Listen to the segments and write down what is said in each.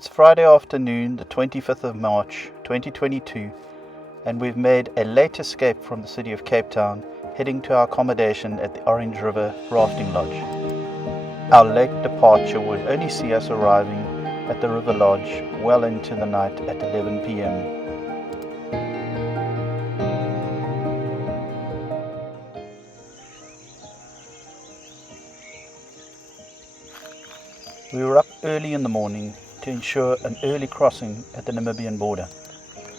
It's Friday afternoon, the 25th of March 2022, and we've made a late escape from the city of Cape Town, heading to our accommodation at the Orange River Rafting Lodge. Our late departure would only see us arriving at the River Lodge well into the night at 11 p.m. We were up early in the morning to ensure an early crossing at the Namibian border.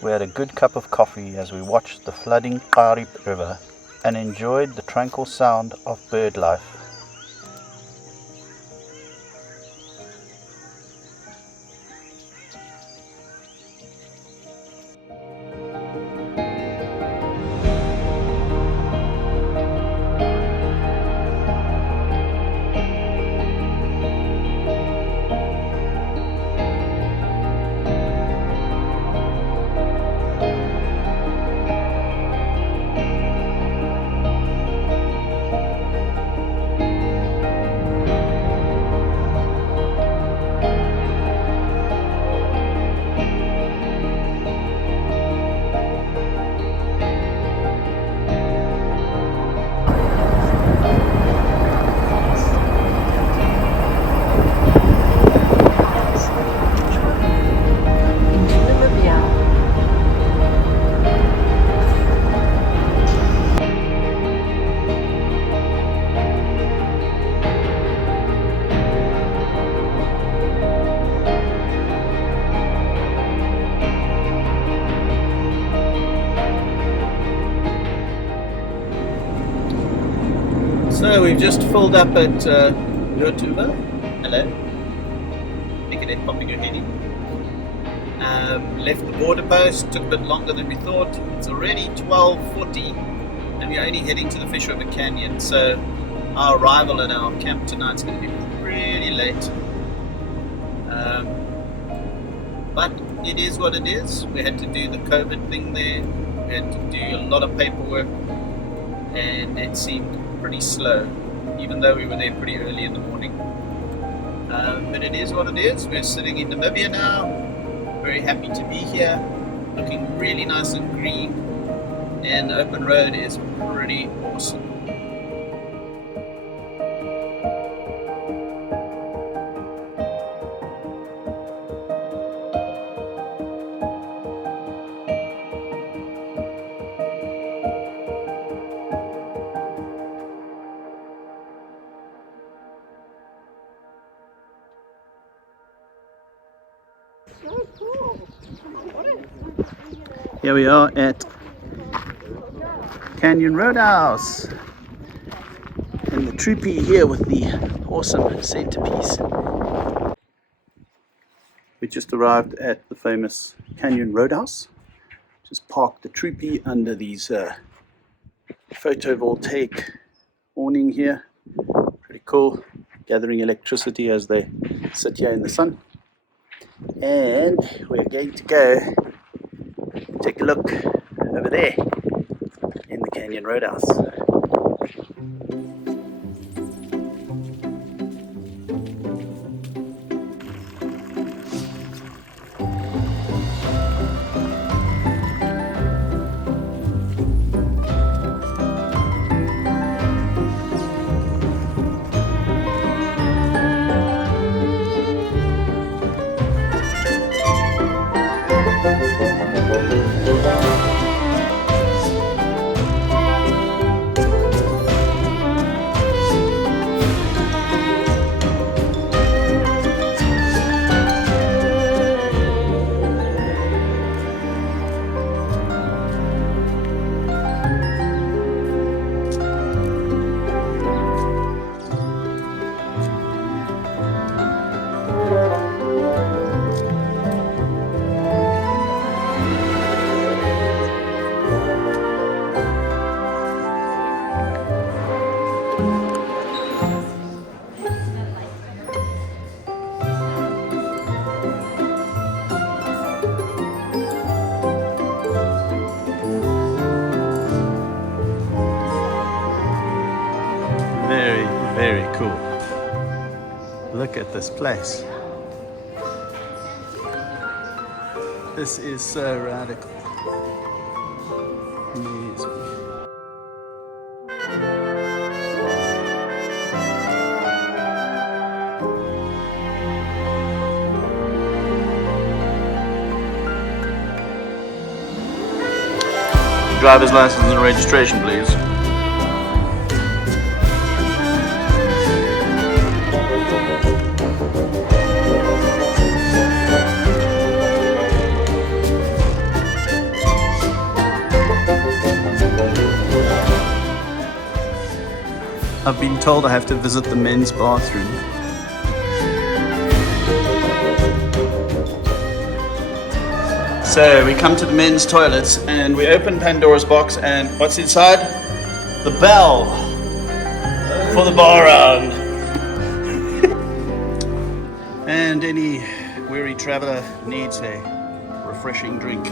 We had a good cup of coffee as we watched the flooding Karib River and enjoyed the tranquil sound of bird life. So we've just filled up at Roadhouse. Hello. Look at it popping your head in. Left the border post, took a bit longer than we thought. It's already 12:40 and we're only heading to the Fish River Canyon, so our arrival at our camp tonight is going to be pretty late. But it is what it is. We had to do the COVID thing there. We had to do a lot of paperwork and it seemed pretty slow, even though we were there pretty early in the morning. But it is what it is. We're sitting in Namibia now, very happy to be here, looking really nice and green, and the open road is pretty awesome. Here we are at Canyon Roadhouse, and the Troopy here with the awesome centerpiece. We just arrived at the famous Canyon Roadhouse. Just parked the Troopy under these photovoltaic awning here. Pretty cool, gathering electricity as they sit here in the sun. And we're going to go take a look over there in the Canyon Roadhouse. Very cool. Look at this place. This is so radical. Amazing. Driver's license and registration, please. I've been told I have to visit the men's bathroom. So we come to the men's toilets and we open Pandora's box, and what's inside? The bell for the bar round. And any weary traveller needs a refreshing drink.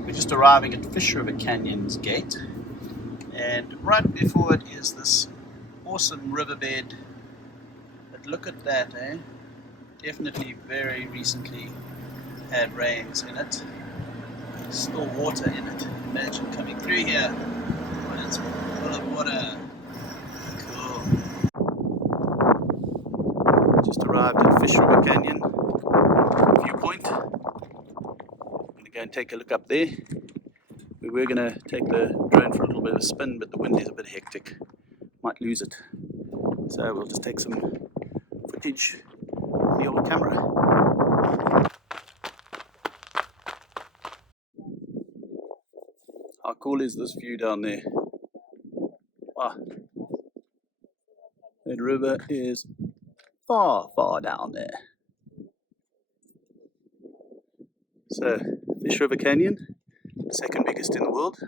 We're just arriving at Fish River Canyon's gate, and right before it is this awesome riverbed. But look at that, eh? Definitely very recently had rains in it. Still water in it. Imagine coming through here when it's full of water. Cool. Just arrived at Fish River Canyon viewpoint. Go and take a look up there. We were going to take the drone for a little bit of a spin, but the wind is a bit hectic. Might lose it. So we'll just take some footage with the old camera. How cool is this view down there? Wow. That river is far, far down there. So, Fish River Canyon, second biggest in the world.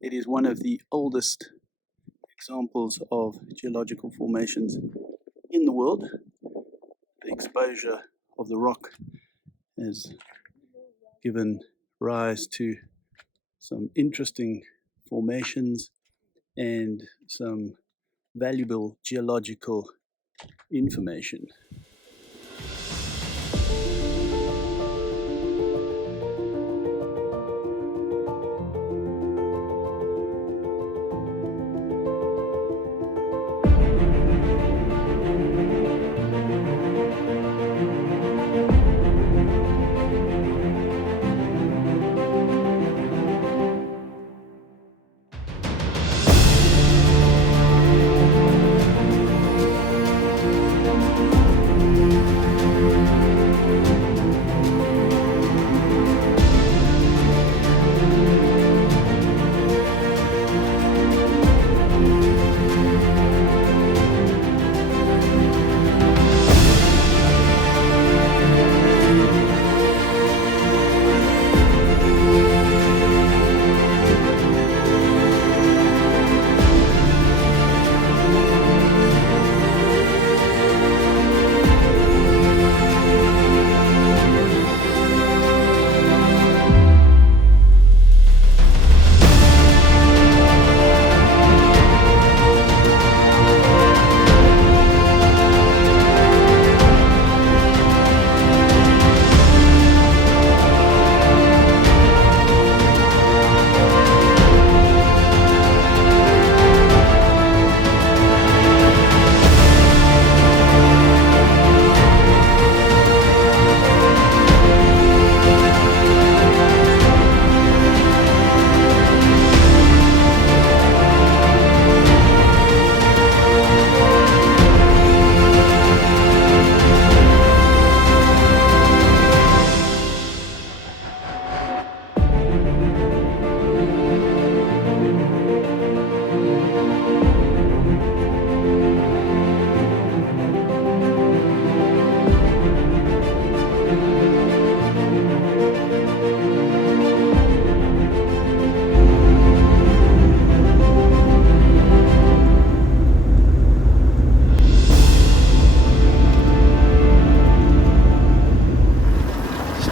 It is one of the oldest examples of geological formations in the world. The exposure of the rock has given rise to some interesting formations and some valuable geological information.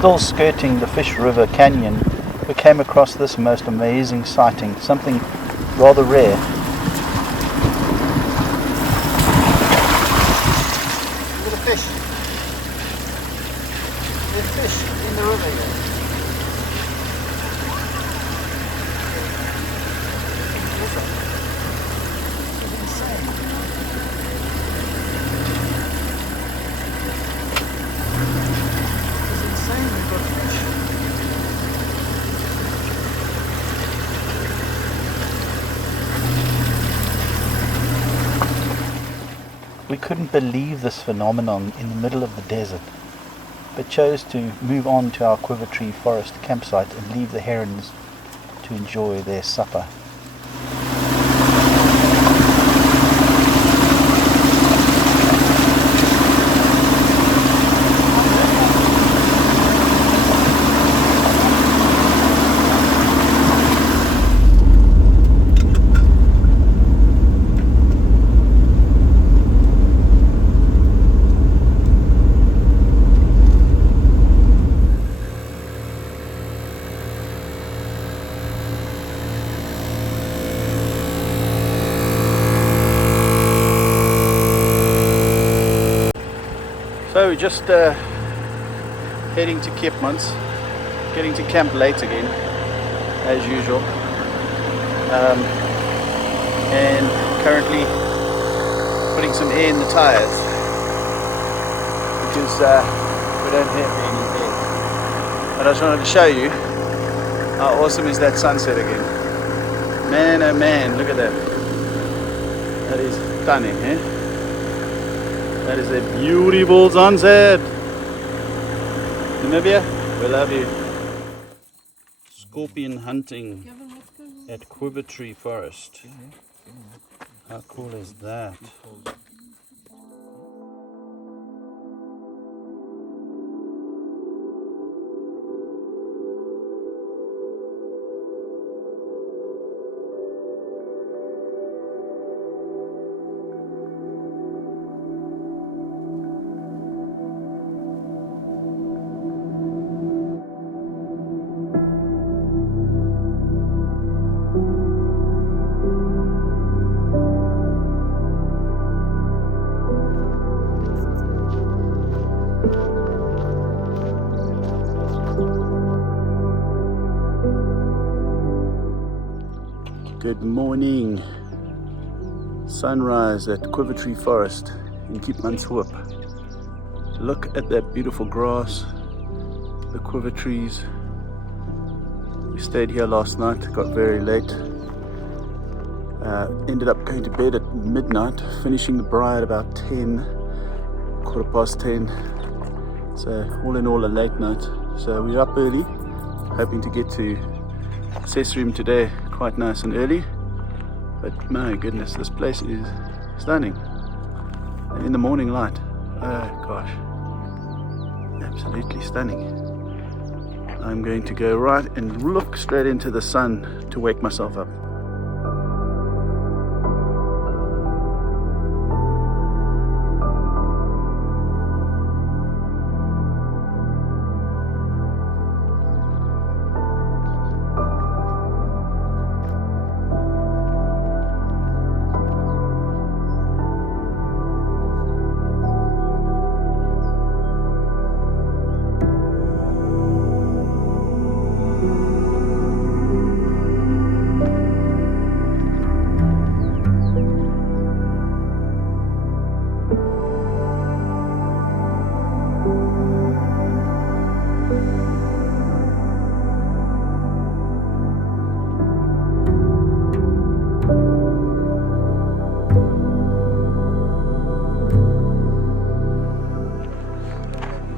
Still skirting the Fish River Canyon, we came across this most amazing sighting, something rather rare. Look at the fish. There's fish in the river here. We couldn't believe this phenomenon in the middle of the desert, but chose to move on to our Quiver Tree Forest campsite and leave the herons to enjoy their supper. So we're just heading to Keepmans, getting to camp late again, as usual, and currently putting some air in the tires because we don't have any air. But I just wanted to show you how awesome is that sunset again. Man, oh man, look at that. That is stunning, eh? That is a beautiful sunset. Namibia, we love you. Scorpion hunting at Quiver Tree Forest. How cool is that? Good morning. Sunrise at Quiver Tree Forest in Keepmans. Look at that beautiful grass, the quiver trees. We stayed here last night, got very late. Ended up going to bed at midnight, finishing the braai at about 10, quarter past 10. So all in all a late night. So we're up early, hoping to get to Sesriem today quite nice and early. But my goodness, this place is stunning. In the morning light, oh gosh, absolutely stunning. I'm going to go right and look straight into the sun to wake myself up.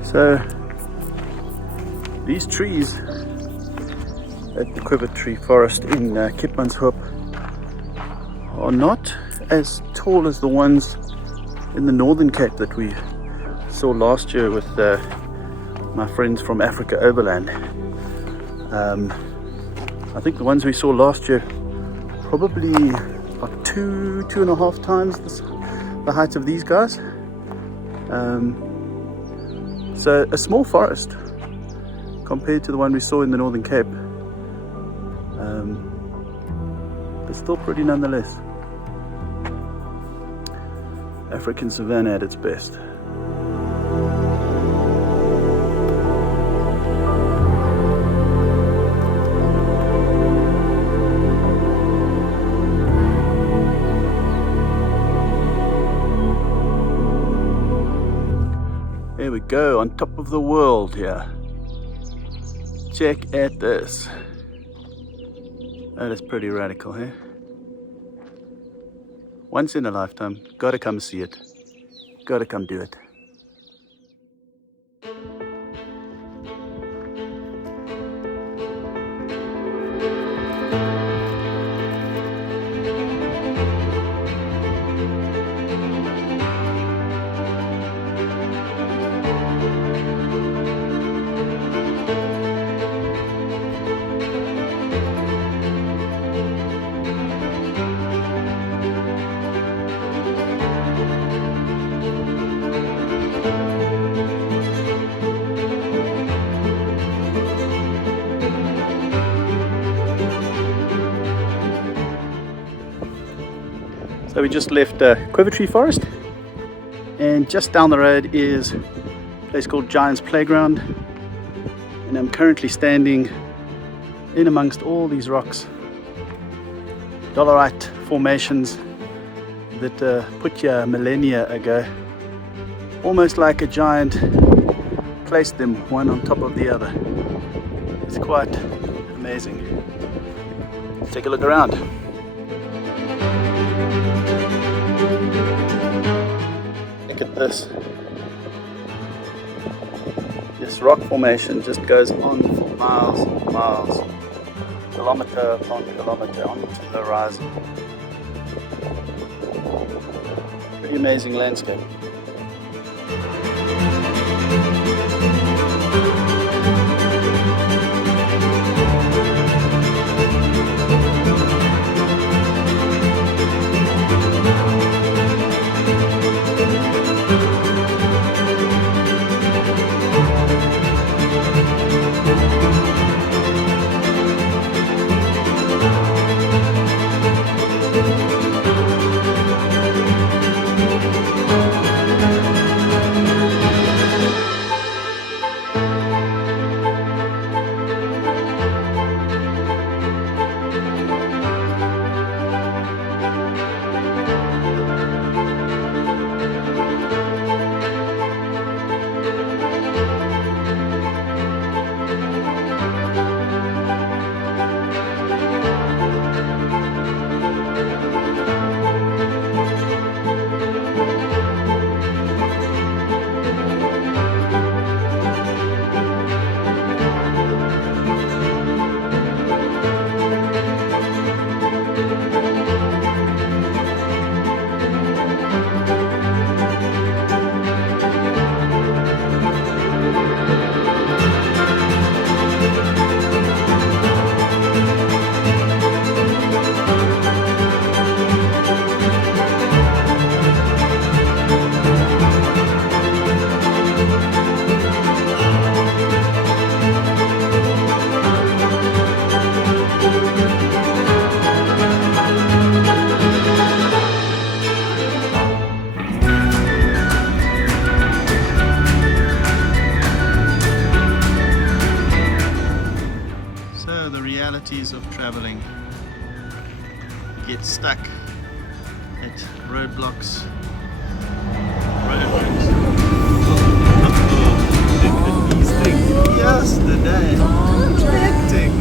So these trees at the Quiver Tree Forest in Keepmans are not as tall as the ones in the Northern Cape that we saw last year with my friends from Africa Overland. I think the ones we saw last year probably about 2.5 times the height of these guys. So a small forest, compared to the one we saw in the Northern Cape. But still pretty nonetheless. African savanna at its best. There we go, on top of the world here. Check at this. That is pretty radical, eh? Once in a lifetime, gotta come see it. Gotta come do it. So we just left Quiver Tree Forest, and just down the road is a place called Giant's Playground, and I'm currently standing in amongst all these rocks, dolerite formations that put here millennia ago, almost like a giant placed them one on top of the other. It's quite amazing. Let's take a look around. Look at this. This rock formation just goes on for miles and miles, kilometer upon kilometer onto the horizon. Pretty amazing landscape. Of traveling, get stuck at roadblocks, roadworks. Look at these things yesterday. Hectic.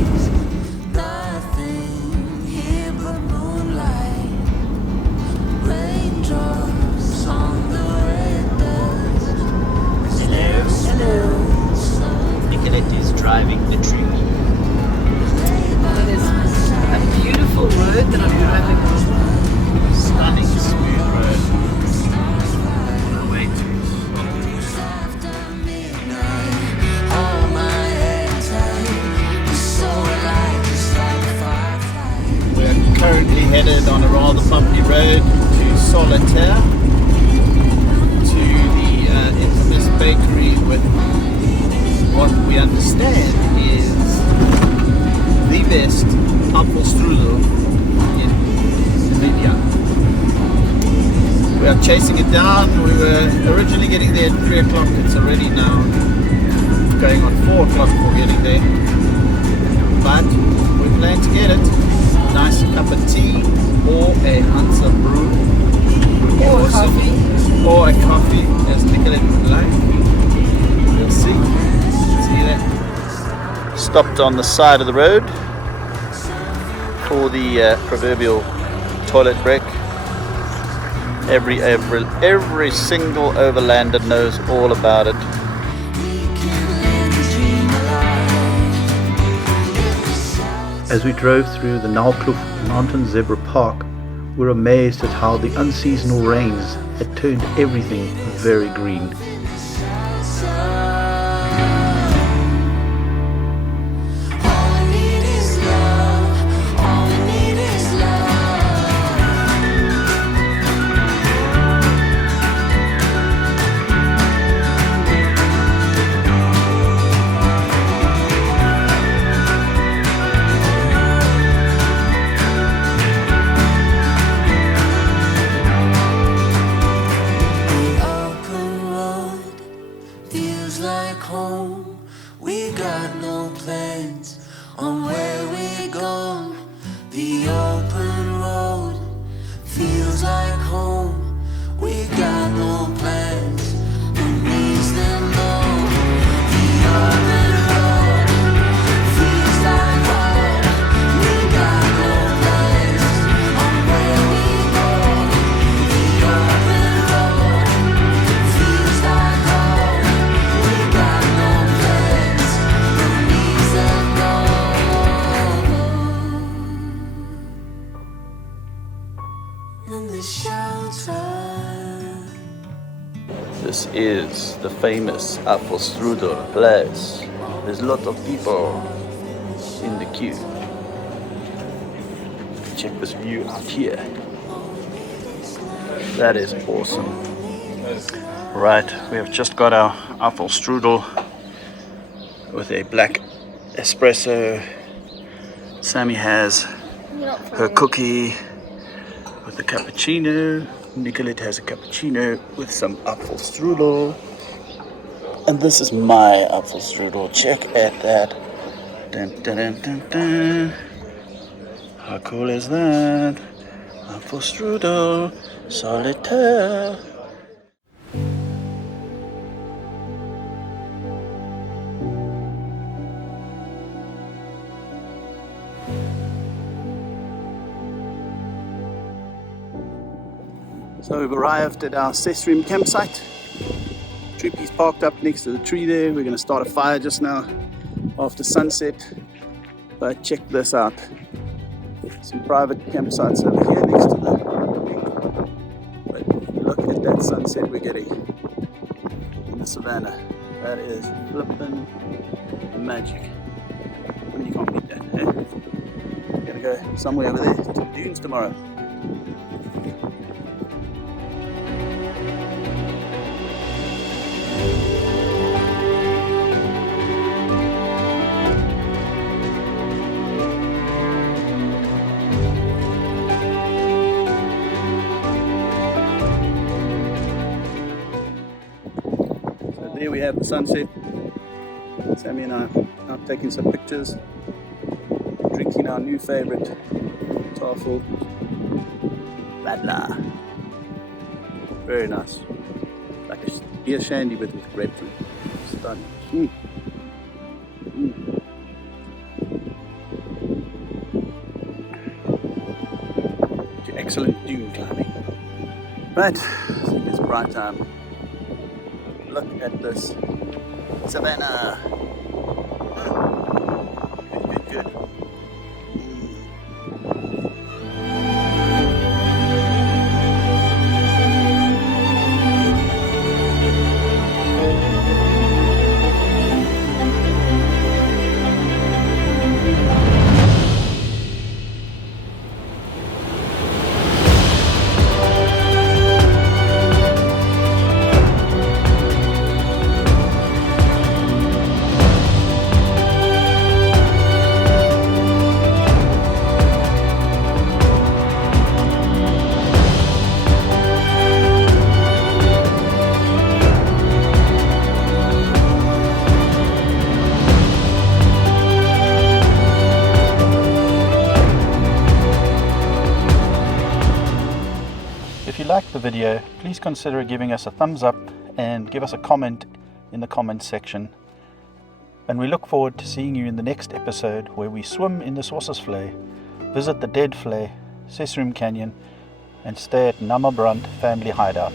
Nicolette is driving the tree. Beautiful road that I'm driving on. Stunning smooth road. what we understand is the best appelstrudel in Namibia. We are chasing it down. We were originally getting there at 3 o'clock. It's already now going on 4 o'clock for getting there. But we plan to get it. Nice cup of tea or a Hansa brew. Or a coffee. Or a coffee, as Nicolette would like. We'll see. See that. Stopped on the side of the road for the proverbial toilet break. Every single overlander knows all about it. As we drove through the Landcruiser Mountain Zebra Park, we were amazed at how the unseasonal rains had turned everything very green. This is the famous appelstrudel place. There's a lot of people in the queue. Check this view out here. That is awesome. Right, we have just got our appelstrudel with a black espresso. Sammy has her cookie with a cappuccino. Nicolette has a cappuccino with some appelstrudel. And this is my appelstrudel. Check at that. Dun, dun, dun, dun, dun. How cool is that? Appelstrudel solitaire. So we've arrived at our sesriem campsite. Troopy's parked up next to the tree there. We're going to start a fire just now after sunset. But check this out. Some private campsites over here next to the thing. But look at that sunset we're getting in the savannah. That is flippin' magic. And you can't beat that, eh? We're going to go somewhere over there to the dunes tomorrow. There we have the sunset. Sammy and I are taking some pictures, drinking our new favorite, Tafel Badla. Very nice. Like a beer shandy with grapefruit. Stunning. Excellent dune climbing. Right, I think it's bright time. Look at this savannah. Good. video, please consider giving us a thumbs up and give us a comment in the comments section. And we look forward to seeing you in the next episode, where we swim in the Sossusvlei, visit the Dead Vlei, Sesriem Canyon, and stay at Namabrand Family Hideout.